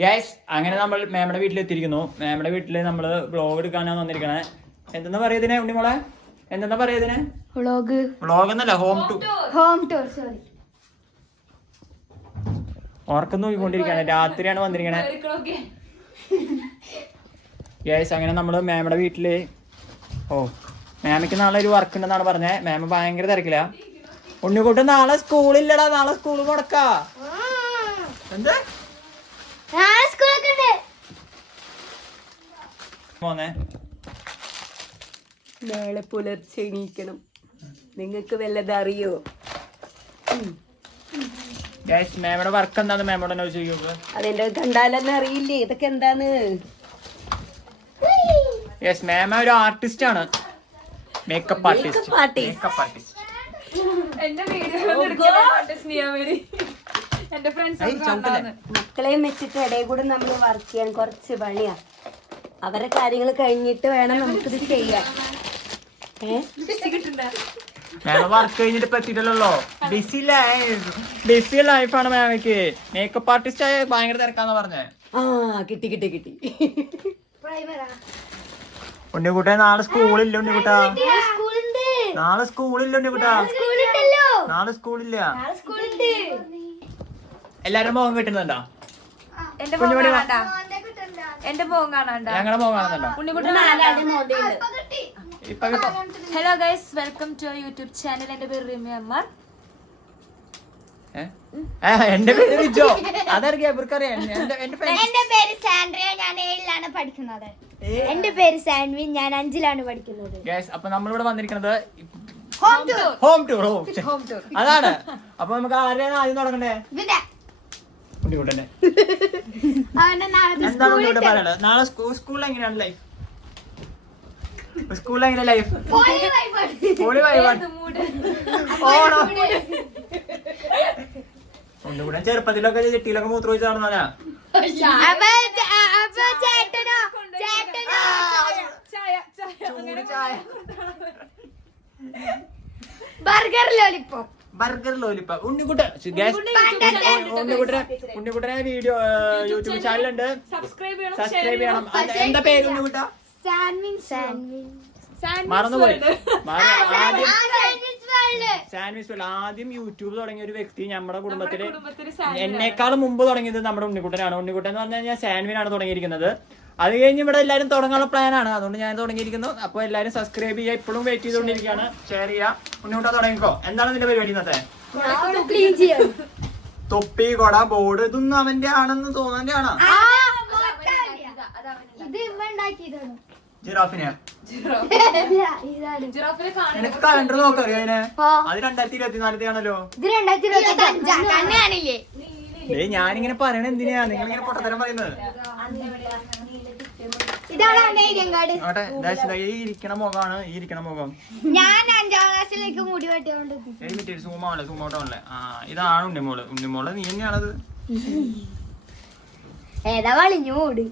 Guys അങ്ങനെ നമ്മൾ മാമിയുടെ വീട്ടിലെത്തിയിരിക്കുന്നു. മാമിയുടെ വീട്ടില് നമ്മള് വ്ളോഗ് എടുക്കാനാണ് വന്നിരിക്കണേ. എന്തെന്നാ പറയുന്നതിനെ ഉണ്ണിമോളെ? എന്തെന്നാ പറയുന്നതിനെ? വ്ളോഗ് എന്നല്ല, ഹോം ടൂർ. സോറി, ഉറക്കം നോക്കിക്കൊണ്ടിരിക്കുകയാണ്. രാത്രിയാണ് വന്നിരിക്കണേ. ഗൈസ് അങ്ങനെ നമ്മള് മാമിയുടെ വീട്ടില് മാമിക്ക് നാളെ ഒരു വർക്ക് ഉണ്ടെന്നാണ് പറഞ്ഞത്. മാമ ഭയങ്കര തിരക്കില്ല. ഉണ്ണിക്കുട്ടൻ നാളെ സ്കൂളില്ലടാ, നാളെ സ്കൂൾ മുടക്കാ. എന്ത് പോന്നെ? നാളെ പുലർച്ചെ എണീക്കണം. നിങ്ങക്ക് വല്ലത് അറിയോ? മാമയുടെ വർക്ക് എന്താന്ന് മാമോട് തന്നെ ചോദിക്കുക. അതെന്റെ കണ്ടാലെന്നെ അറിയില്ലേ ഇതൊക്കെ എന്താന്ന്? യെസ്, മാമ ഒരു ആർട്ടിസ്റ്റ് ആണ്. Makeup artist. മക്കളെയും വെച്ചിട്ട് ഇടയിൽ കൂടെ നമ്മൾ വർക്ക് ചെയ്യാൻ കുറച്ച് പണിയാ. അവരെ കാര്യങ്ങൾ കഴിഞ്ഞിട്ട് വേണം നമുക്കിത് ചെയ്യാൻ. വർക്ക് കഴിഞ്ഞിട്ട് ഇപ്പൊ എത്തിയിട്ടല്ലോ. ബിസി ലൈഫാണ് മാമയ്ക്ക്. മേക്കപ്പ് ആർട്ടിസ്റ്റ് ആയ ഭയങ്കര തിരക്കാന്ന് പറഞ്ഞേ. കിട്ടി. ഉണ്ണിക്കുട്ട നാളെ സ്കൂളില്ല. ഉണ്ണിക്കുട്ട നാളെ സ്കൂളില്ല. ഉണ്ണിക്കുട്ട നാളെ സ്കൂളില്ല. എല്ലാരും മുഖം കിട്ടുന്നുണ്ടോ? എന്റെ മുഖം കാണാണ്ടോ? ഞങ്ങളുടെ മുഖം കാണുന്നുണ്ടോ? Hello guys, welcome to YouTube channel. എന്റെ പേര് റിമി അമ്മ. എന്റെ പേര് റിജോ. അതറിയാം, ഇവർക്കറിയാം. എന്റെ പേര് സാൻഡ്രിയ, ഞാൻ 7ലാണ് പഠിക്കുന്നത്. എന്റെ പേര് സാൻവിൻ, ഞാൻ 5ലാണ് പഠിക്കുന്നത്. അപ്പൊ നമ്മളിവിടെ വന്നിരിക്കുന്നത് ഹോം ടൂർ. അതാണ്. അപ്പൊ നമുക്ക് ആരെയാണ് ആദ്യം തുടങ്ങണ്ടേ? ഉണ്ണിക്കുട്ടനെ. എന്താണ് ഉണ്ണിക്കുട്ടൻ പറയുന്നത്? നാളെ സ്കൂളിൽ എങ്ങനെയാണ് ലൈഫ്? സ്കൂളിൽ എങ്ങനെ ലൈഫ്? ഉണ്ണിക്കുട്ടൻ ചെറുപ്പത്തിലൊക്കെ ചെട്ടിയിലൊക്കെ മൂത്ര ഒഴിച്ച് നടന്നാലാ. Burger lollipop. ഉണ്ണിക്കുട്ടനെ വീഡിയോ യൂട്യൂബ് ചാനലുണ്ട്, സബ്സ്ക്രൈബ് ചെയ്യണം. എന്താ പേര് ഉണ്ണിക്കുട്ട? മറന്നുപോയി. Sandwich world. ആദ്യം യൂട്യൂബ് തുടങ്ങിയ ഒരു വ്യക്തി നമ്മുടെ കുടുംബത്തില് എന്നെക്കാളും മുമ്പ് തുടങ്ങിയത് നമ്മുടെ ഉണ്ണിക്കുട്ടനാണ്. ഉണ്ണിക്കുട്ടൻ എന്ന് പറഞ്ഞു കഴിഞ്ഞാൽ സാൻഡ്വിനാണ് തുടങ്ങിയിരിക്കുന്നത്. അത് കഴിഞ്ഞ് ഇവിടെ എല്ലാവരും തുടങ്ങാനുള്ള പ്ലാനാണ്. അതുകൊണ്ട് ഞാൻ തുടങ്ങിയിരിക്കുന്നു. അപ്പൊ എല്ലാവരും സബ്സ്ക്രൈബ് ചെയ്യുക. ഇപ്പോഴും വെയിറ്റ് ചെയ്തുകൊണ്ടിരിക്കുകയാണ്. ഷെയർ ചെയ്യുക. ഉണ്ണിക്കുട്ട തുടങ്ങിക്കോ. എന്താണ് നിന്റെ പരിപാടി ഇന്നത്തെ? തൊപ്പി, കൊട, ബോർഡ്. ഇതൊന്നും അവന്റെ ആണെന്ന് തോന്നന്റെ ആണോ? ജിറാഫിനെയാ? നിനക്ക് കലണ്ടർ നോക്കറിയോ അതിനെ? അത് 2024 ആണല്ലോ. ഞാനിങ്ങനെ പറയണ എന്തിനാ നിങ്ങളിങ്ങനെ പൊട്ടത്തരം പറയുന്നത്? ഈ ഇരിക്കണ മുഖമാണ്. ഈ ഇരിക്കണ മുഖം ഞാൻ 5ാം ക്ലാസ്സിലേക്ക് മുടി വെട്ടിയോണ്ട് സൂമോട്ടോണല്ലേ. ഇതാണ് ഉണ്ണിമോള്. ഉണ്ണിമോള് നീ തന്നെയാണത്. ഏതാ വളിഞ്ഞു മൂട്?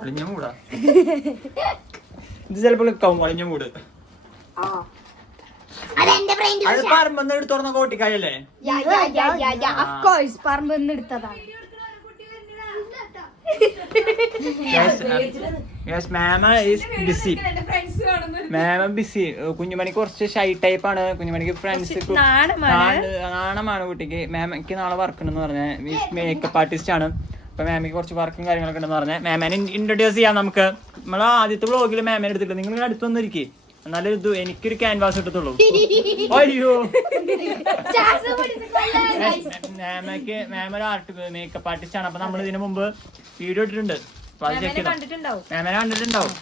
വളിഞ്ഞ മൂടാ ഇത്. ചിലപ്പോൾ നിൽക്കാവും വളിഞ്ഞ മൂട്. അത് പറമ്പെന്ന് എടുത്തോർന്ന കോട്ടിക്കായല്ലേ? പറമ്പെന്ന് എടുത്തതാണ്. മാം ബിസി. കുഞ്ഞുമണിക്ക് കുറച്ച് ഷൈ ടൈപ്പ് ആണ്. കുഞ്ഞുമണിക്ക് ഫ്രണ്ട്സ് നാണമാണ് കുട്ടിക്ക്. മാമിക്ക് നാളെ വർക്ക് ഉണ്ടെന്ന് പറഞ്ഞ മേക്കപ്പ് ആർട്ടിസ്റ്റ് ആണ്. അപ്പൊ മാമിക്ക് കുറച്ച് വർക്കും കാര്യങ്ങളൊക്കെ ഉണ്ടെന്ന് പറഞ്ഞ മാമിനെ ഇൻട്രൊഡ്യൂസ് ചെയ്യാം നമുക്ക്. നമ്മളെ ആദ്യത്തെ വ്ളോഗിൽ മാമിനെ എടുത്തിട്ട് നിങ്ങൾ അടുത്തൊന്നും ഇരിക്കേ. എന്നാലും ഇത് എനിക്കൊരു ക്യാൻവാസ് കിട്ടത്തുള്ളൂ. അയ്യോ, മാം ഒരു മേക്കപ്പ് ആർട്ടിസ്റ്റ് ആണ്. അപ്പൊ നമ്മൾ ഇതിനു മുമ്പ് വീഡിയോ ഇട്ടിട്ടുണ്ട്. അപ്പൊ അത് ചെക്ക് ചെയ്തോ. മാമിനെ കണ്ടിട്ടുണ്ടാവും.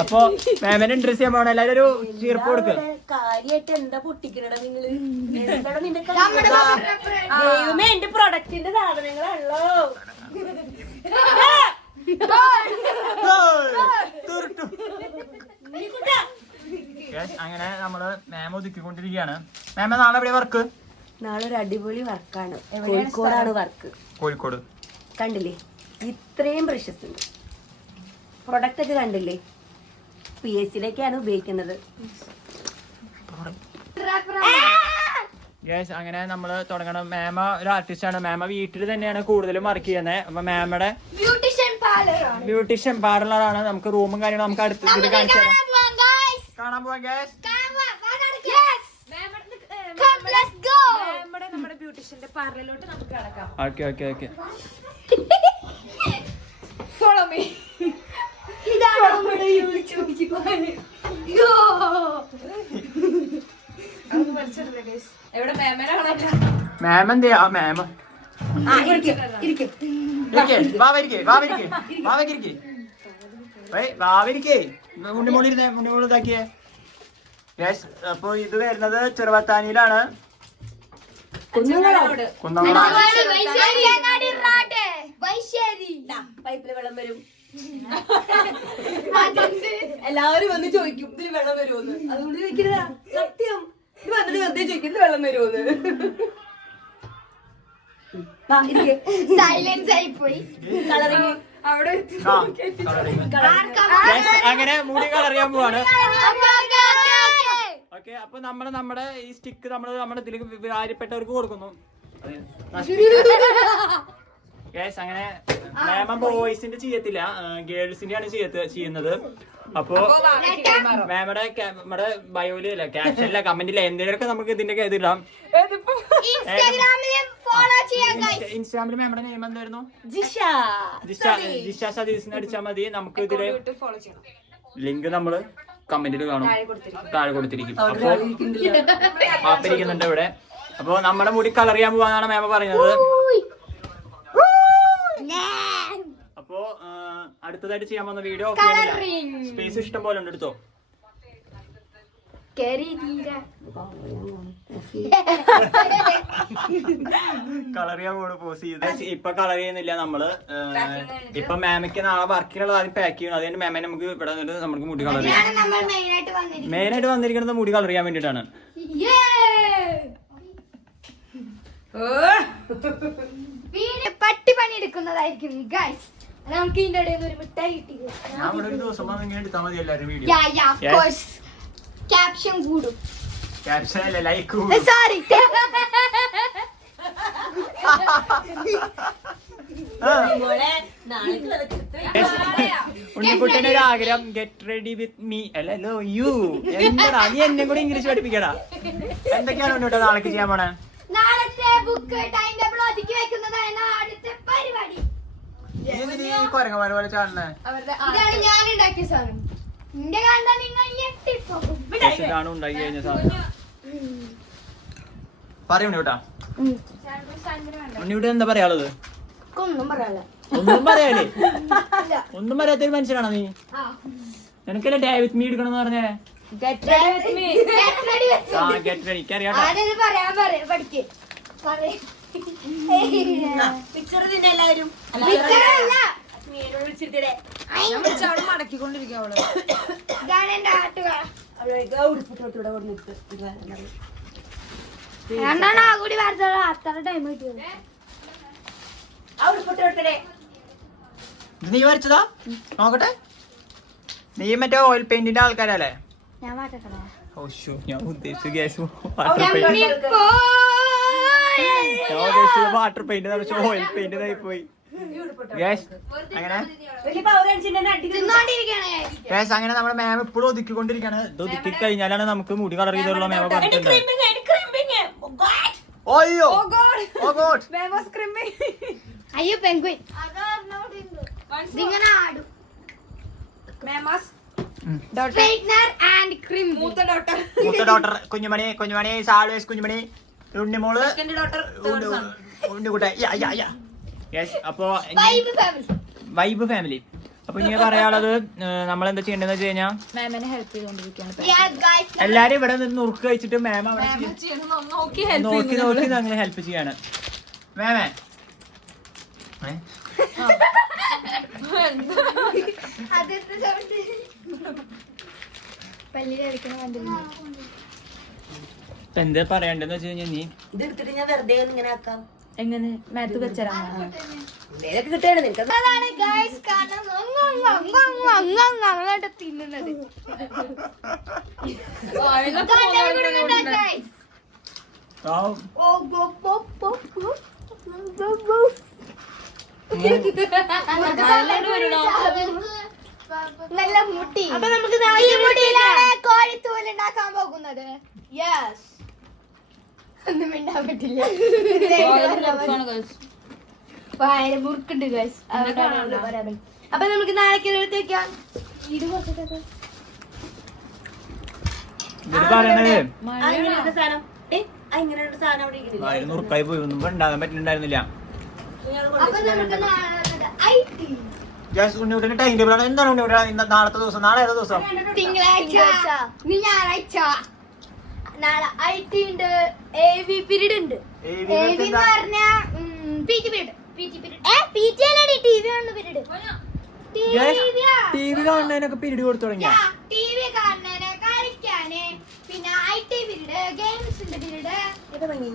അപ്പൊ മാമിനെ ഇൻട്രസ്റ്റ് ചെയ്യാൻ പോകണം. എല്ലാരും ഒരു ചീർപ്പ് കൊടുക്കുക. കാര്യായിട്ട് എന്താ പൊട്ടിക്കണടാ നിങ്ങള്? ദൈവമേ, എന്റെ പ്രൊഡക്റ്റിന്റെ സാധനങ്ങളാണല്ലോ. അങ്ങനെ നമ്മള് മാം ഒതുക്കിക്കൊണ്ടിരിക്കുകയാണ്. മാമ നാളെ എവിടെ വർക്ക്? നാളെ ഒരു അടിപൊളി വർക്കാണ്. കോഴിക്കോടാണ് വർക്ക്. കോഴിക്കോട്. കണ്ടില്ലേ ഇത്രയും പ്രശസ്തി പ്രൊഡക്റ്റ് ഒക്കെ കണ്ടില്ലേ? PSCയിലേക്കാണ് ഉപയോഗിക്കുന്നത്. യെസ്, അങ്ങനെ നമ്മള് തുടങ്ങണം. മാമ ഒരു ആർട്ടിസ്റ്റ് ആണ്. മാമ വീട്ടിൽ തന്നെയാണ് കൂടുതലും വർക്ക് ചെയ്യുന്നത്. അപ്പൊ മാമയുടെ ബ്യൂട്ടീഷ്യൻ പാർലറാണ്. നമുക്ക് റൂമും കാര്യങ്ങളും നമുക്ക് അടുത്ത് ഇതിൽ കാണിച്ചു തരാം. കാണാൻ പോവാം ഗൈസ്. നമ്മുടെ ബ്യൂട്ടീഷ്യന്റെ പാർലറിലോട്ട് നമുക്ക് കിടക്കാം. Okay follow me. എവിടെ മാം എന്തെയാ? മാം ഉണ്ണിമോളി ഇതാക്കിയേ. യെസ്, അപ്പൊ ഇത് വരുന്നത് ചെറുവത്താനിയിലാണ്. പൈപ്പില് വെള്ളം വരും. എല്ലാവരും വന്ന് ചോദിക്കും ഇതിൽ വെള്ളം വരുമോന്ന്. അതുകൊണ്ട് ചോദിക്കുന്നതാ സത്യം. ഇത് വന്നിട്ട് വെറുതെ ചോദിക്കും ഇതിൽ വെള്ളം വരുമോന്ന്. സൈലൻസ് ആയി പോയി. അങ്ങനെ മുടി കളർ ചെയ്യാൻ പോവാണ്. ഓക്കെ, അപ്പൊ നമ്മുടെ ഈ സ്റ്റിക്ക് നമ്മുടെ ഇതിലേക്ക് ആര്യപ്പെട്ടവർക്ക് കൊടുക്കുന്നു. യെസ്, അങ്ങനെ മാമ ബോയ്സിന്റെ ചെയ്യത്തില്ല, ഗേൾസിന്റെ ആണ് ചെയ്യുന്നത്. അപ്പൊ നമ്മുടെ ബയോയില് അല്ല, ക്യാപ്ഷനില്ല, കമന്റില്ല, എന്തെങ്കിലുമൊക്കെ നമുക്ക് ഇതിന്റെ ഇതിടാം. ഇൻസ്റ്റാഗ്രാമിൽ മാമയുടെ നെയിം എന്തായിരുന്നു? ജിഷ സതീഷിന് അടിച്ചാൽ മതി. നമുക്ക് ഇതില് ലിങ്ക് നമ്മള് കമന്റിൽ കാണും, താഴെ കൊടുത്തിരിക്കും. അപ്പൊ പാപ്പിരിക്കുന്നുണ്ട് ഇവിടെ. അപ്പൊ നമ്മുടെ മുടി കളർ ചെയ്യാൻ പോവാന്നാണ് മാമ പറയുന്നത്. അപ്പോ അടുത്തതായിട്ട് ചെയ്യാൻ പോകുന്ന വീഡിയോ സ്പേസ് ഇഷ്ടം പോലെ ഉണ്ട്, എടുത്തോ. കളർ ചെയ്യാൻ കൂടെ പോസ് ചെയ്ത് ഇപ്പൊ കളർ ചെയ്യുന്നില്ല നമ്മള്. ഇപ്പൊ മാമയ്ക്ക് നാളെ വർക്കിനുള്ള ആദ്യം പാക്ക് ചെയ്യണം. അതുകൊണ്ട് മാമ നമുക്ക് ഇവിടെ വന്നിട്ട് നമുക്ക് മുടി കളർ ചെയ്യാം. മെയിൻ ആയിട്ട് വന്നിരിക്കുന്നത് മുടി കളർ ചെയ്യാൻ വേണ്ടിട്ടാണ്. പട്ടി പണി എടുക്കുന്നതായിരിക്കും ഗൈസ്. നമുക്ക് ഇതിന്റെ ഇടയിൽ ഒരു മിഠായി കിട്ടില്ല. ഞാൻ ഇവിടെ ഒരു ദിവസം ഇങ്ങനെ എടുത്താൽ മതി എല്ലാവരും വീഡിയോ. ക്യാപ്ഷൻ കൂടും. ക്യാപ്ഷൻ അല്ല, ലൈക്ക്. സോറി. ഉണ്ണിക്കുട്ടന്റെ ഒരു ആഗ്രഹം, ഗെറ്റ് റെഡി വിത്ത് മീ. അല്ലല്ലോ യു. എന്താടാ നീ എന്നെ കൂടെ ഇംഗ്ലീഷ് പഠിപ്പിക്കടാ. എന്തൊക്കെയാണ് ഉണ്ണിക്കുട്ട നാളേക്ക് ചെയ്യാൻ പോണേ? നാളത്തെ ബുക്ക് ടൈം ടേബിൾ ഒതുക്കി വെക്കുന്നതാണ് അടുത്ത പരിപാടി. കൊരങ്ങന്മാരെ പോലെ ചാടണേ. ഇതാണ് ഞാൻ ഉണ്ടാക്കിയ സാധനം. എന്റെ കണ്ടാ നിങ്ങൾ ഞെട്ടിപ്പോകും. ഉണ്ടാക്കി കഴിഞ്ഞ സാധനം പറയൂട്ടാ. ഉണ്ണിവിടെ എന്താ പറയാനുള്ളത്? ഒന്നും പറയാല്ല. ഒന്നും പറയാലേ? ഒന്നും പറയാത്തൊരു മനുഷ്യനാണോ നീ? നിനക്കല്ലേ ഡേവിഡ് മീ എടുക്കണമെന്ന് പറഞ്ഞേ? Get ready with me. Get ready. എനിക്കറിയാം. പിക്ചർ പിന്നെ എല്ലാവരും മടക്കിക്കൊണ്ടിരിക്കും അവള്. അത്ര ടൈം കിട്ടിയത് നീ വരച്ചതാ? നോക്കട്ടെ. നീ മറ്റേ ഓയിൽ പെയിന്റിന്റെ ആൾക്കാരല്ലേ? ഞാൻ മാറ്റക്കട. ഞാൻ ഉദ്ദേശിച്ച gas water paint. Water paint oil paint പോയി. അങ്ങനെ അങ്ങനെ നമ്മുടെ മാം ഇപ്പോഴും ഒതുക്കിക്കൊണ്ടിരിക്കാണ്. ഇത് ഒതുക്കി കഴിഞ്ഞാലാണ് നമുക്ക് മുടി കളർ ചെയ്തുള്ള മാമ പറഞ്ഞിട്ടുണ്ട്. അയ്യോ പെൻഗ്വിൻ ഇങ്ങനെ ആടും. മൂത്ത ഡോട്ടർ കുഞ്ഞുമണി സാൾവേസ് കുഞ്ഞുമണി ഉണ്ണിമോള് ഉണ്ണിക്കുട്ട. അപ്പൊ വൈബ് ഫാമിലി. അപ്പൊ ഇനി പറയാനുള്ളത് നമ്മളെന്താ ചെയ്യേണ്ടതെന്ന് വെച്ച് കഴിഞ്ഞാൽ മാമിനെ ഹെൽപ്പ് ചെയ്തോണ്ടിരിക്കുകയാണ്. എല്ലാരും ഇവിടെ നിന്ന് നുറുക്ക് കഴിച്ചിട്ട് മാം അവിടെ നോക്കി നോക്കി അങ്ങനെ ഹെൽപ്പ് ചെയ്യാണ്. മാമേ എന്താ പറയണ്ടെന്ന് വെച്ച് കഴിഞ്ഞാൽ നീ ഇതെടുത്തിട്ട് ഞാൻ വെറുതെ ഇങ്ങനെ ആക്കാം. എങ്ങനെ മേത്ത് വെച്ചരാ കിട്ടുകയാണ് നിനക്ക്. അതാണ് ഗൈസ് അങ്ങോട്ട് തിന്നുന്നത്. നല്ല മുട്ടി. അപ്പൊ നമുക്ക് ഈ മുടിയിലാണ് കോഴിത്തൂലുണ്ടാക്കാൻ പോകുന്നത്. യെസ്. ഒന്നും മിണ്ടാൻ പറ്റില്ല. മുറുക്കുണ്ട് ഗൈസ്. അപ്പൊ നമുക്ക് നാളേക്ക് എടുത്ത് വെക്കാം. നുറുക്കായി പോയി ഒന്നും ഉണ്ടാകാൻ പറ്റുന്നുണ്ടായിരുന്നില്ല. അപ്പൊ നമുക്ക് IT. ഉണ്ണിക്കുട്ടന്റെ ടൈം ടേബിൾ ആണ്. എന്താണ് ഉണ്ണിക്കുട്ട നാളത്തെ ദിവസം? നാളെ ഏതാ ദിവസം? തിങ്കളാഴ്ച. നീ ഞായറാഴ്ച. നാളെ IT ഉണ്ട്. AV പീരീഡ് ഉണ്ട്. AV എന്ന് പറഞ്ഞ PT പീരീഡ്. PT അല്ലടി, TV കാണുന്ന പീരീഡ്. TV കാണുന്നതിനൊക്കെ പീരീഡ് കൊടുത്തു തുടങ്ങിയ. TV കാണുന്നതിന്, കളിക്കാന്, പിന്നെ IT പീരീഡ്, ഗെയിംസിന്റെ പീരീഡ്. ഏതാ ഭംഗി?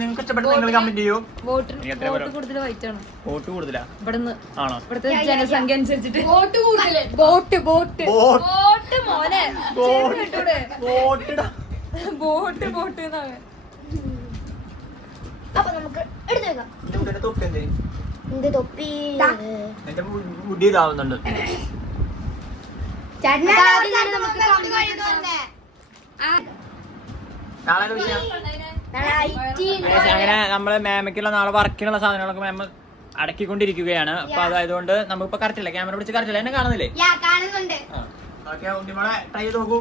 നിങ്ങൾക്ക് ഇഷ്ടപ്പെട്ട നിങ്ങൾ കമന്റ് ചെയ്യൂ. വോട്ട് കൂടുതലാ ആണോ? ജനസംഖ്യ അനുസരിച്ചിട്ട് ബോട്ട് അപ്പൊ നമുക്ക് എടുത്തേക്കാം. തൊപ്പി എന്തേ? എന്ത് തൊപ്പി? എന്റെ മുടി ഇതാവുന്നുണ്ട്. അങ്ങനെ നമ്മള് മാമയ്ക്കുള്ള നാളെ വർക്കിനുള്ള സാധനങ്ങളൊക്കെ മാമ അടക്കിക്കൊണ്ടിരിക്കുകയാണ്. അപ്പൊ അതായതുകൊണ്ട് നമുക്കിപ്പോ കറക്റ്റില്ല, ക്യാമറ പിടിച്ച് കറക്റ്റില്ല. എന്നെ കാണുന്നില്ലേ? കാണുന്നുണ്ട്. ഉണ്ണിമോളെ ട്രൈ ചെയ്ത് നോക്കൂ.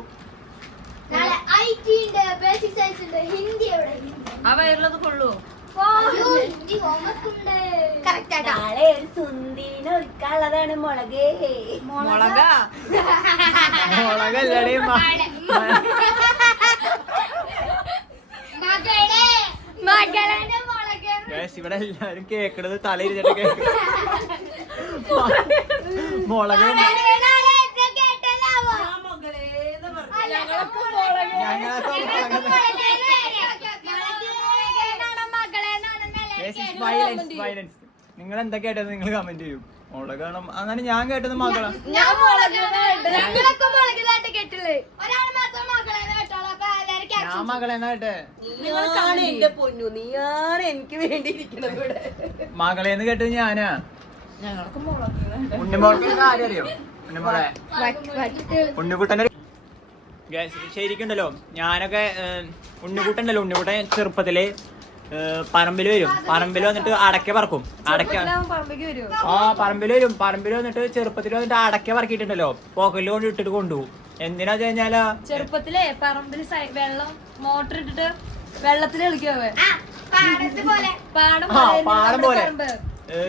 IT ഉണ്ട്, ബേസിക് സയൻസ് ഉണ്ട്, ഹിന്ദി എവിടെ? ആ വയറുള്ളത് കൊള്ളൂ. ഹിന്ദി ഹോംവർക്ക് ഉണ്ട്. കറക്റ്റ് ആട്ടാ. നാളെ ഒരു സുന്ദീനെ ഒരുക്കാനുള്ളതാണ് മുളകേ. മുളകല്ലടേ ഇവിടെ എല്ലാരും കേക്കണത് തലയിരിച്ചിട്ട് കേക്ക്. മുളക് നിങ്ങൾ എന്താ കേട്ടത്? നിങ്ങൾ കമന്റ് ചെയ്യും. മുളകാണ് അങ്ങനെ ഞാൻ കേട്ടത് മകളാ. ഞാൻ മകളെന്നാ കേട്ടെ. എന്റെ പൊന്നു, നീയാണ് എനിക്ക് വേണ്ടിയിരിക്കുന്നത് ഇവിടെ. മകളേന്ന് കേട്ടത് ഞാനാ. ഉണ്ണിമോൾക്ക് കാര്യം അറിയോ? ഉണ്ണിമോളെ ഉണ്ണിക്കുട്ടന്റെ ശരിക്കുണ്ടല്ലോ, ഞാനൊക്കെ ഉണ്ണിക്കുട്ടണ്ടല്ലോ, ഉണ്ണിക്കുട്ടൻ ചെറുപ്പത്തില് പറമ്പിൽ വരും. പറമ്പിൽ വന്നിട്ട് അടക്ക പറക്കും. അടക്ക പറമ്പിൽ വരും. പറമ്പിൽ വന്നിട്ട് ചെറുപ്പത്തിൽ വന്നിട്ട് അടക്ക പറക്കിയിട്ടുണ്ടല്ലോ, പോക്കലിൽ കൊണ്ട് ഇട്ടിട്ട് കൊണ്ടുപോകും. എന്തിനാ കഴിഞ്ഞാലോ ചെറുപ്പത്തിലെ പറമ്പിൽ വെള്ളം മോട്ടർ ഇട്ടിട്ട് വെള്ളത്തിൽ കളിക്കാവേ. പാടം പോലെ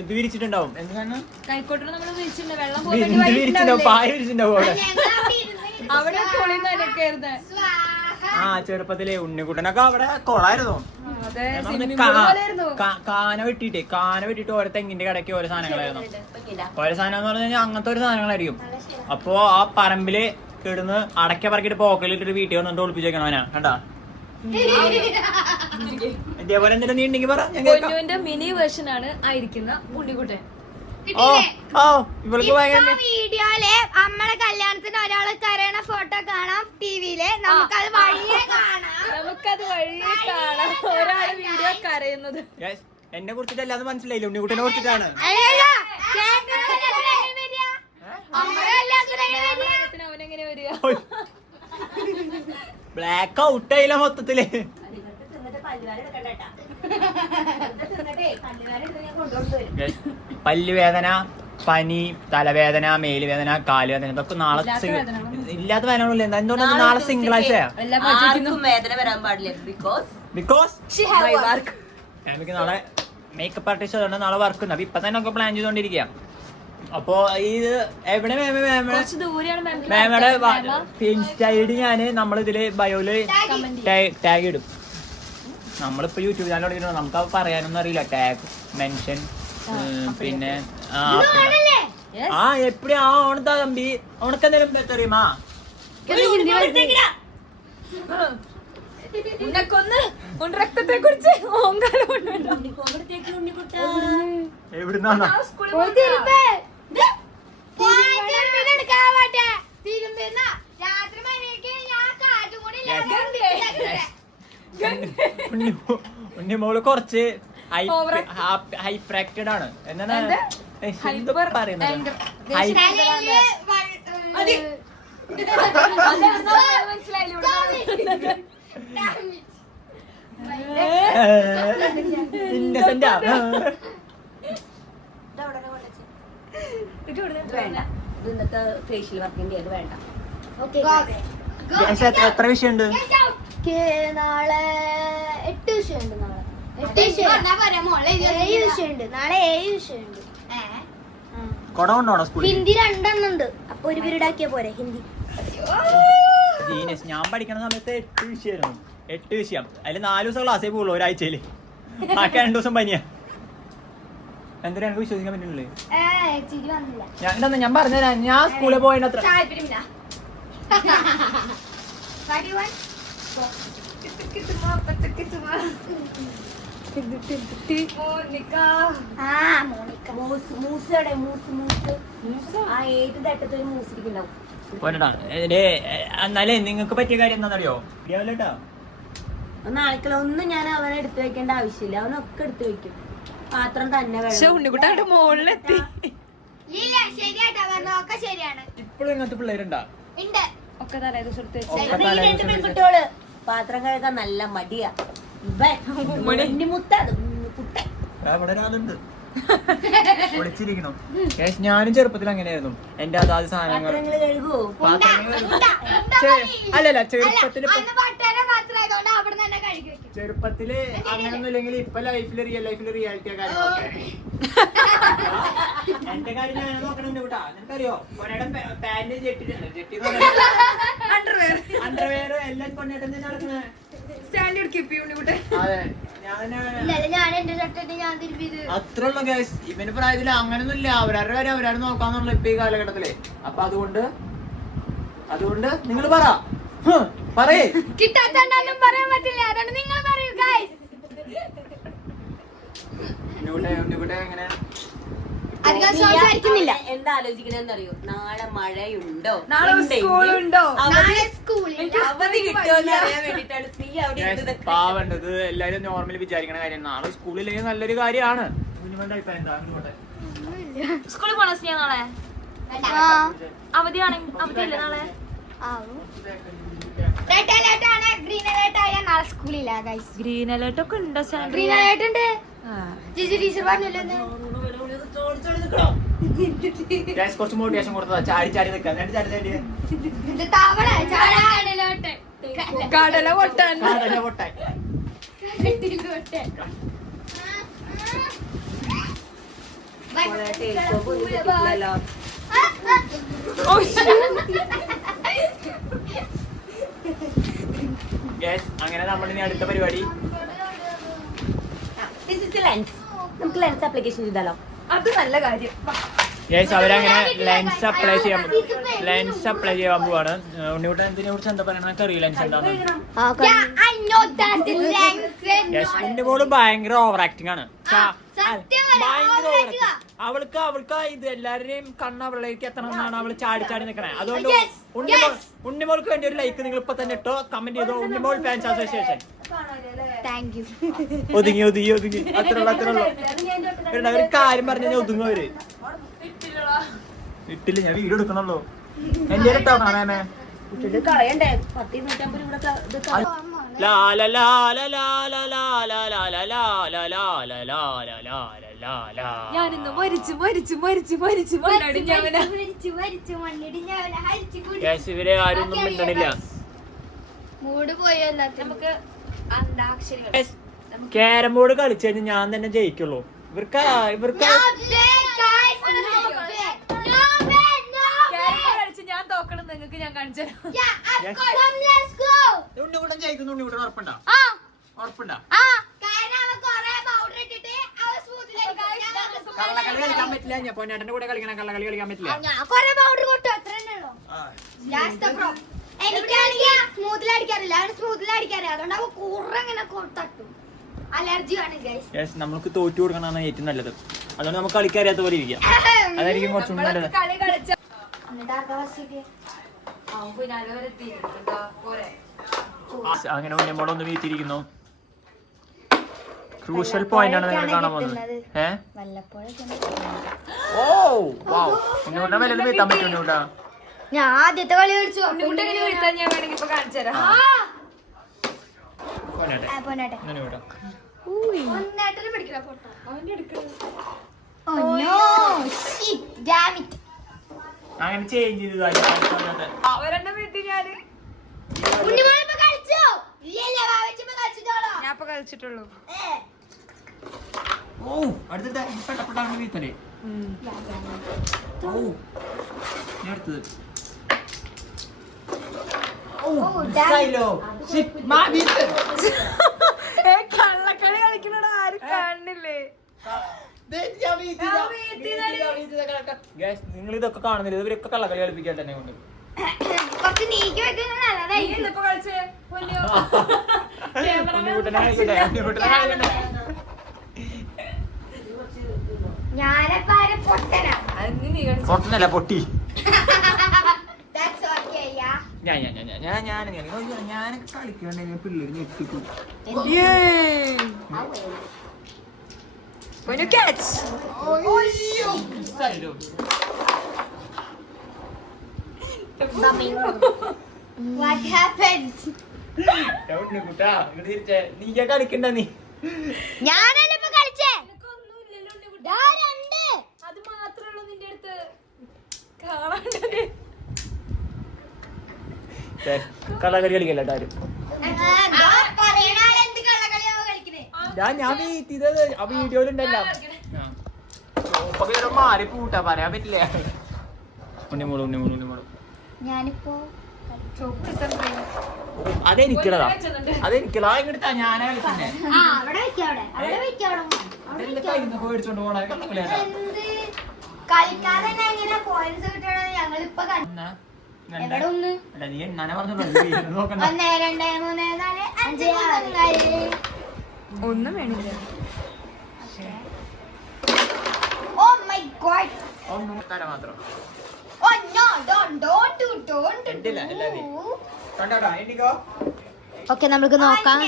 ഇത് വിരിച്ചിട്ടുണ്ടാവും. എന്താണ് കൈക്കോട്ടിന് നമ്മള് വിരിച്ചിട്ടുണ്ട്. വെള്ളം വിരിച്ചിട്ടുണ്ടാവും, പായ വിരിച്ചിട്ടുണ്ടാവും അവിടെ അവിടെ. ആ ചെറുപ്പത്തിലെ ഉണ്ണിക്കുട്ടനൊക്കെ അവിടെ കൊളായിരുന്നു. കാന വെട്ടിട്ട് ഓരോ തെങ്ങിന്റെ കടയ്ക്ക് ഓരോ സാധനങ്ങളായിരുന്നു. ഓരോ സാധനം എന്ന് പറഞ്ഞു കഴിഞ്ഞാൽ അങ്ങനത്തെ ഒരു സാധനങ്ങളായിരിക്കും. അപ്പൊ ആ പറമ്പില് കിടന്ന് അടക്ക പറക്കിട്ട് പോക്കലിട്ടിട്ട് വീട്ടിൽ വന്നിട്ട് ഒളിപ്പിച്ചേക്കണവനാ. കണ്ടാ? ഇതേപോലെ എന്തെങ്കിലും നീ ഉണ്ടെങ്കിൽ പറ. മിനി വേർഷൻ ആണ് ആയിരിക്കുന്ന ഉണ്ണിക്കുട്ടൻ. ഇവൾക്ക് ഭയങ്കര വീഡിയോയില് നമ്മളെ കല്യാണത്തിന് ഒരാള് കരയണ ഫോട്ടോ കാണാം ടിവിയില്. നമുക്കത് വഴിയെ കാണാം. ഒരാള് വീഡിയോ കരയുന്നത്. എന്നെ കുറിച്ചിട്ടല്ല, അത് മനസ്സിലായില്ല. ഉണ്ണിക്കുട്ടനെ കുറിച്ചിട്ടാണ്. അവനെങ്ങനെ വരിക? ബ്ലാക്ക് ഔട്ട് ആയില്ല മൊത്തത്തില്. പല്ലുവേദന, പനി, തലവേദന, മേലുവേദന, കാലുവേദന, ഇതൊക്കെ നാളെ ഇല്ലാത്ത വേദനകളില്ല. എന്തുകൊണ്ടാണ് നാളെ തിങ്കളാഴ്ച വേദന വരാൻ പാടില്ല. ബിക്കോസ് എനിക്ക് നാളെ മേക്കപ്പ് ആർട്ടിസ്റ്റ് അതുകൊണ്ട് നാളെ വർക്ക് ഉണ്ട്. അപ്പൊ ഇപ്പൊ തന്നെ ഒക്കെ പ്ലാൻ ചെയ്തോണ്ടിരിക്കുക. അപ്പൊ ഇത് എവിടെ മാമയുടെ ഇൻസ്റ്റ ID ഞാന് നമ്മളിതില് ബയോയില് ടാഗ് ഇടും. നമ്മളിപ്പോ യൂട്യൂബ് ചാനൽ തുടങ്ങിയിട്ട് നമുക്ക് അത് പറയാനൊന്നും അറിയില്ല. ടാഗ് മെൻഷൻ പിന്നെ എപ്പടി ഓണത്താ തമ്പി ഉണക്ക് എന്തെങ്കിലും തെറിയുമാ? എവിടുന്നാണ്? തിരുമ്പുന്ന രാത്രി മണിക്ക് ഞാൻ കാറ്റും കൂടി ഉണ്ണിമോള് കുറച്ച് ഹൈപ്പർ ആക്റ്റഡ് ആണ്. എന്താണ് എന്ത് പറയുന്നത്? ഇന്നസെന്റാ വേണ്ട, ഇന്നത്തെ ഫേഷ്യൽ വർക്കിന്റെ അത് വേണ്ട. എത്ര വിഷയമുണ്ട്? നാളെ 8 വിഷയമുണ്ട്. നാളെ 7 വിഷയമുണ്ട്. കൊട കൊണ്ടോണോ സ്കൂളിൽ? ഹിന്ദി 2 ഉണ്ട്. അപ്പൊ ഒരു പീരീഡ് ആക്കിയ പോരെ ഹിന്ദി. ജീനിയസ്. ഞാൻ പഠിക്കണ സമയത്ത് 8 വിഷയമായിരുന്നു. 8 വിഷയം. അതിൽ 4 ദിവസം ക്ലാസ്സിൽ പോകുള്ളൂ ഒരാഴ്ചയില്. ബാക്കി 2 ദിവസം പനിയാ. എന്തിനാ എനിക്ക് വിശ്വസിക്കാൻ പറ്റുന്നില്ലേ? ഞാൻ പറഞ്ഞുതരാം. ഞാൻ സ്കൂളിൽ പോയത്ര എന്നാലേ നിങ്ങൾക്ക് പറ്റിയ കാര്യം എന്താണെന്നറിയോ? കേട്ടോ, നാളേക്കുള്ള ഞാൻ അവനെ എടുത്തു വെക്കേണ്ട ആവശ്യമില്ല. അവനൊക്കെ എടുത്തു വെക്കും. പാത്രം തന്നെ വേണം. ഉണ്ണിക്കുട്ടാണ്ട് മുകളിലെത്തി. ശരിയാണ്. ഇപ്പോഴും ഇങ്ങനത്തെ പിള്ളേരുണ്ടാ? ഒക്കെ തലേ ദിവസം എടുത്ത് വെച്ച്. പെൺകുട്ടിയോള് പാത്രം കഴുകാൻ നല്ല മടിയാ. മുത്തത് കുട്ടൻ ഇവിടെ ഒരാളുണ്ട് വിളിച്ചിരിക്കണം. ഞാനും ചെറുപ്പത്തിൽ അങ്ങനെയായിരുന്നു. എന്റെ അതാത് സാധനങ്ങൾ കഴുകുവോ? അല്ലല്ല, ചെറുപ്പത്തില് അങ്ങനൊന്നും ഇല്ലെങ്കിൽ ഇപ്പൊ ലൈഫില് റിയാലിറ്റി കാര്യങ്ങളൊക്കെ. എന്റെ കാര്യം ഞാൻ നോക്കണുണ്ട് കേട്ടാ. നിനക്കറിയോ കൊനയുടെ പാന്റ് ജെട്ടി അണ്ടർവെയർ എല്ലാം കൊണ്ടേട്ടൻ തന്നെ നടക്കുന്നത്. അതെ, അത്ര ഉള്ളു ഗൈസ്. ഇവന്റെ പ്രായത്തില് അങ്ങനൊന്നും ഇല്ല. അവരവരുടെ കാര്യം അവരാണ് നോക്കാന്നുള്ള ഇപ്പൊ ഈ കാലഘട്ടത്തില്. അപ്പൊ അതുകൊണ്ട് നിങ്ങൾ പറയേ കിട്ടാത്തന്നും പറയാൻ പറ്റില്ല. അതുകൊണ്ട് നിങ്ങൾ പറയൂ ഗൈസ്. എങ്ങനെ അധികം സംസാരിക്കുന്നില്ല. എന്താ ആലോചിക്കണെന്നറിയോ? നാളെ മഴയുണ്ടോ, നാളെ സ്കൂളുണ്ടോ, അവധി കിട്ടുമെന്ന് അറിയാൻ വേണ്ടിട്ടാണ് നീ അവിടെ ഇരുന്നത്. പാവണ്ടത് എല്ലാരും നോർമലി വിചാരിക്കണ കാര്യം. നാളെ സ്കൂളിലേക്ക് നല്ലൊരു കാര്യമാണ്. സ്കൂളിൽ പോണ സ്നേഹ നാളെ അവധിയാണ്. അവധിയല്ലേ നാളെ? റെഡ് അലേർട്ട് ആണ്. ഗ്രീൻ അലേർട്ട് ആയ നാളെ സ്കൂളില്ല ഗൈസ്. ഗ്രീൻ അലേർട്ട് ഒക്കെ ഉണ്ടോ? ഗ്രീൻ അലേർട്ട് ഉണ്ട്. ജിജി ടീച്ചർ പറഞ്ഞല്ലോ. കുറച്ച് മോട്ടിവേഷൻ കൊടുത്തതാ. ചാടി നിൽക്കാം. കടല പൊട്ടാൻ അങ്ങനെ നമ്മളിനി അടുത്ത പരിപാടി നമുക്ക് ലെൻസ് ആപ്ലിക്കേഷൻ ചെയ്താലോ? അത് നല്ല കാര്യം. അവരങ്ങനെ ലെൻസ് അപ്ലൈ ചെയ്യാൻ പോവാണ്. ഉണ്ണിക്കുട്ടൻ ഇതിനെ കുറിച്ച് എന്താ പറയണ? എനിക്ക് അറിയില്ല ലെൻസ് എന്താന്ന്. ഉണ്ണിമോള് ഭയങ്കര ഓവർ ആക്ടിങ് ആണ്. അവൾക്ക് ഇത് എല്ലാവരുടെയും കണ്ണ് അവളിലേക്ക് എത്തണം എന്നാണ് അവള് ചാടി നിൽക്കണേ. അതുകൊണ്ട് ഉണ്ണിമോൾക്ക് വേണ്ടി ഒരു ലൈക്ക് നിങ്ങൾ ഇപ്പൊ തന്നെ ഇട്ടോ, കമന്റ് ചെയ്തോ. Unnimol fans association. ഒതുങ്ങി അത്രയുള്ളൂ. ഒരു കാര്യം പറഞ്ഞു ഒതുങ്ങും അവര്. ഇട്ടില്ല, ഞാൻ വീഡിയോ എടുക്കണല്ലോ. എന്റെ ഇട്ടോ കാണാമേ. കളയണ്ടേ? 10-150 രൂപ. ഞാനിന്ന് മരിച്ചു ഇവരെ ആരും ഒന്നും മിണ്ടണില്ല. മൂഡ് പോയോ? നമുക്ക് അന്താക്ഷരികൾ. ക്യാരം ബോർഡ് കളിച്ചു കഴിഞ്ഞാൽ ഞാൻ തന്നെ ജയിക്കുള്ളൂ. ഇവർക്ക് ഞാൻ തോക്കണം. നിങ്ങൾക്ക് ഞാൻ കാണിച്ചു ഉറപ്പുണ്ടോ? കള്ളക്കളി കളിക്കാൻ പറ്റില്ല. ഞാൻ പൊന്നേട്ടന്റെ കൂടെ കളിക്കണം. കള്ളക്കളി കളിക്കാൻ പറ്റില്ല. സ്മൂത്തിലടിക്കാറില്ല. അതുകൊണ്ട് അവ കുറങ്ങനെ തട്ടും. അലർജി ആണ് ഗൈസ്. നമുക്ക് തോറ്റു കൊടുക്കണതാണ് ഏറ്റവും നല്ലത്. അതുകൊണ്ട് നമുക്ക് കളിക്കാൻ അറിയാത്ത പോലെ ഇരിക്കാം. അതായിരിക്കും കുറച്ചുകൂടി നല്ലത്. അങ്ങനെ ഉണ്ണിമോളൊന്ന് വീട്ടിരിക്കുന്നു. ക്രൂഷ്യൽ പോയിന്റ് ആണ് നിങ്ങൾ കാണാൻ പോകുന്നത്. ഓ വാവ്, ഉണ്ണിമോളുടെ മേലെ വീഴ്ത്താൻ പറ്റും ഉണ്ണിമോട്ടാ. ഞാൻ ആദ്യത്തെ കളി കളിച്ചു. അങ്ങനെ ചേഞ്ച് ചെയ്തു. കളിച്ചിട്ടുള്ളൂ. ഓ അടുത്തത് പെട്ടപ്പെട്ടാണ് വീത്തലേ. ഓ ഞാൻ അടുത്തത്. കള്ളക്കളി കളിക്കണ ആരും കാണില്ലേ? നിങ്ങൾ ഇതൊക്കെ കാണുന്നില്ല, ഇവരൊക്കെ കള്ളക്കളി കളിപ്പിക്കാൻ തന്നെ കൊണ്ട്. പൊട്ടനല്ല പൊട്ടി. ഞാനൊക്കെ കളിക്കണ്ടെങ്കിൽ പിള്ളേര് ഞെട്ടിക്കും. What happened? നീ കളിക്കണ്ട. നീ ഞാനല്ലേ ഇപ്പൊ കളിച്ചേ. അത് മാത്രമേ നിന്റെ അടുത്ത് കാണാണ്ടത്. കള്ളക്കളി കളിക്കല്ല ആരും. ഞാൻ വീട്ടിയത് ആ വീഡിയോയിലുണ്ടല്ലോ. മാറി പൂട്ടാ പറയാൻ പറ്റില്ല. ഉണ്ണിമോള് ഉണ്ണിമോള് ഉണ്ണിമോള് ഞാനിപ്പോ അതെനിക്കുള്ളതാ, അതെനിക്കുള്ള ഇങ്ങോട്ടാ. ഞാനാ കളിക്കുന്നേ. മേടിച്ചോണ്ട് പോണ കളിക്കാതെ എങ്ങനെ പോയിന്റ്സ് കിട്ടണം ഞങ്ങളിപ്പോ എവിടെ ഒന്ന് നീ എണ്ണാനെ പറഞ്ഞോളൂ. 1 2 3 4 5 ഒന്നും വേണില്ല. Oh my god. ഒന്നും തല മാത്രം. Oh no, don't do. കണ്ടോടാ എണ്ണിക്കോ. ഓക്കെ, നമുക്ക് നോക്കാം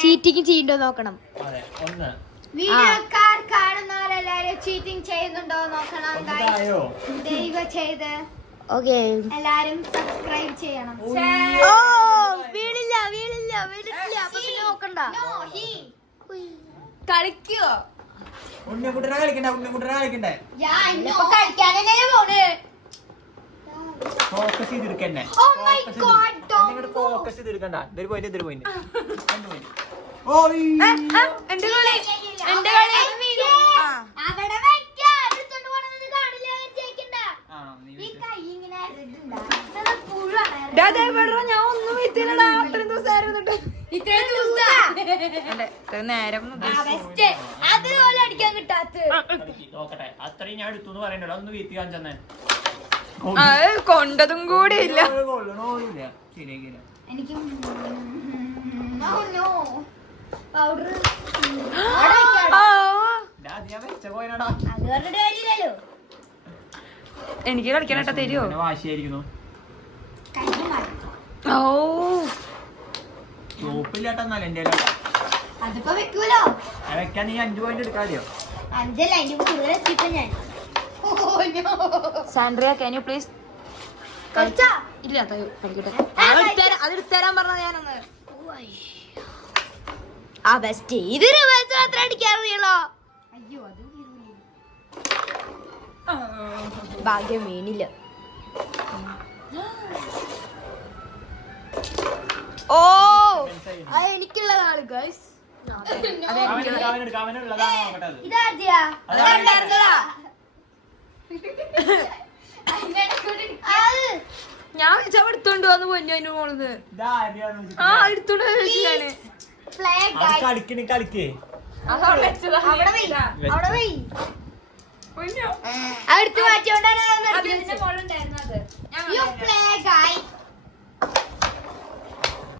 ചീറ്റിങ് ചെയ്യണ്ടോ നോക്കണം. അതെ, ഒന്ന്. വീഡിയോക്കാർ കാണുന്നവരെല്ലാരും ചീറ്റിംഗ് ചെയ്യുന്നുണ്ടോ നോക്കണം. ഒന്നായോ? ദയവ് ചെയ്ത് ഓക്കെ, എല്ലാരും സബ്സ്ക്രൈബ് ചെയ്യണം. വീടില്ല അപ്പൊ പിന്നെ നോക്കണ്ട. കളിക്കോ? ഉണ്ണിക്കുട്ടനെ കളിക്കണ്ടേ, ഉണ്ണിക്കുട്ടനെ കളിക്കണ്ടേ. ഇപ്പൊ കളിക്കാനല്ലേ പോണ്. ഫോക്കസ് ചെയ്തെടുക്കന്നെ. Oh my god, ഫോക്കസ് ചെയ്തെടുക്കണ്ട. ഇതൊരു പോയിന്റ് എന്റെ കളി അവിടെ വെക്കാ. എടുത്തോണ്ട് പോണത് കാണില്ല. ജയിക്കണ്ട. ഈ കൈ ഇങ്ങനെ പുഴാണ്. ഞാൻ ഒന്നും എത്തിയില്ലടാ. അത്രയും ദിവസമായിരുന്നിട്ട് നേരം അതുപോലെ അടിക്കാൻ കിട്ടാത്ത നോക്കട്ടെ. അത്രയും ഞാൻ എടുത്തു എന്ന് പറയണ്ടല്ലോ. ഒന്ന് വീത്തി കാണിച്ചെന്നെ. കൊണ്ടതും കൂടി ഇല്ല. ശരിയാക്കില്ല. എനിക്ക് പൗഡർ ഞാൻ വെച്ച പോയനാടാ. അത് പറഞ്ഞിട്ട് കാര്യമില്ലല്ലോ. എനിക്ക് കളിക്കാനായിട്ടാ തരുമോ? വാശിയായിരിക്കുന്നു. ഓ ചോപ്പില്ലാട്ടെന്നാലും എന്റെ അതിപ്പോ വെക്കൂലോ. വെക്കാൻ നീ 5 പോയിന്റ് എടുക്കാതെയോ? 5 അല്ല, അതിന്റെ കൂടുതൽ എത്തിപ്പോ ഞാൻ. Sandria, can you please? കളിച്ചാ ഇല്ല, കളിക്കട്ടെ. അതെടുത്തരാൻ പറഞ്ഞ ഞാനൊന്ന്. ആ ബെസ്റ്റ് ഇത് റിവേഴ്സ് മാത്രം അടിക്കാറിയല്ലോ. അയ്യോ, അത് ഭാഗ്യം വീണില്ല. ഓ എനിക്കുള്ളതാണ് ഗൈസ്. ഇതാദ്യാ ഞാൻ എടുത്തോണ്ട് വന്ന് പൊന്നു അതിന്റെ മോളിന്ന്. എടുത്തോണ്ട് ഞാന് കളിക്കണേ കളിക്കേ. അടുത്ത് മാറ്റിയോണ്ടാണ് മോളുണ്ടായിരുന്നത്. You play, guy.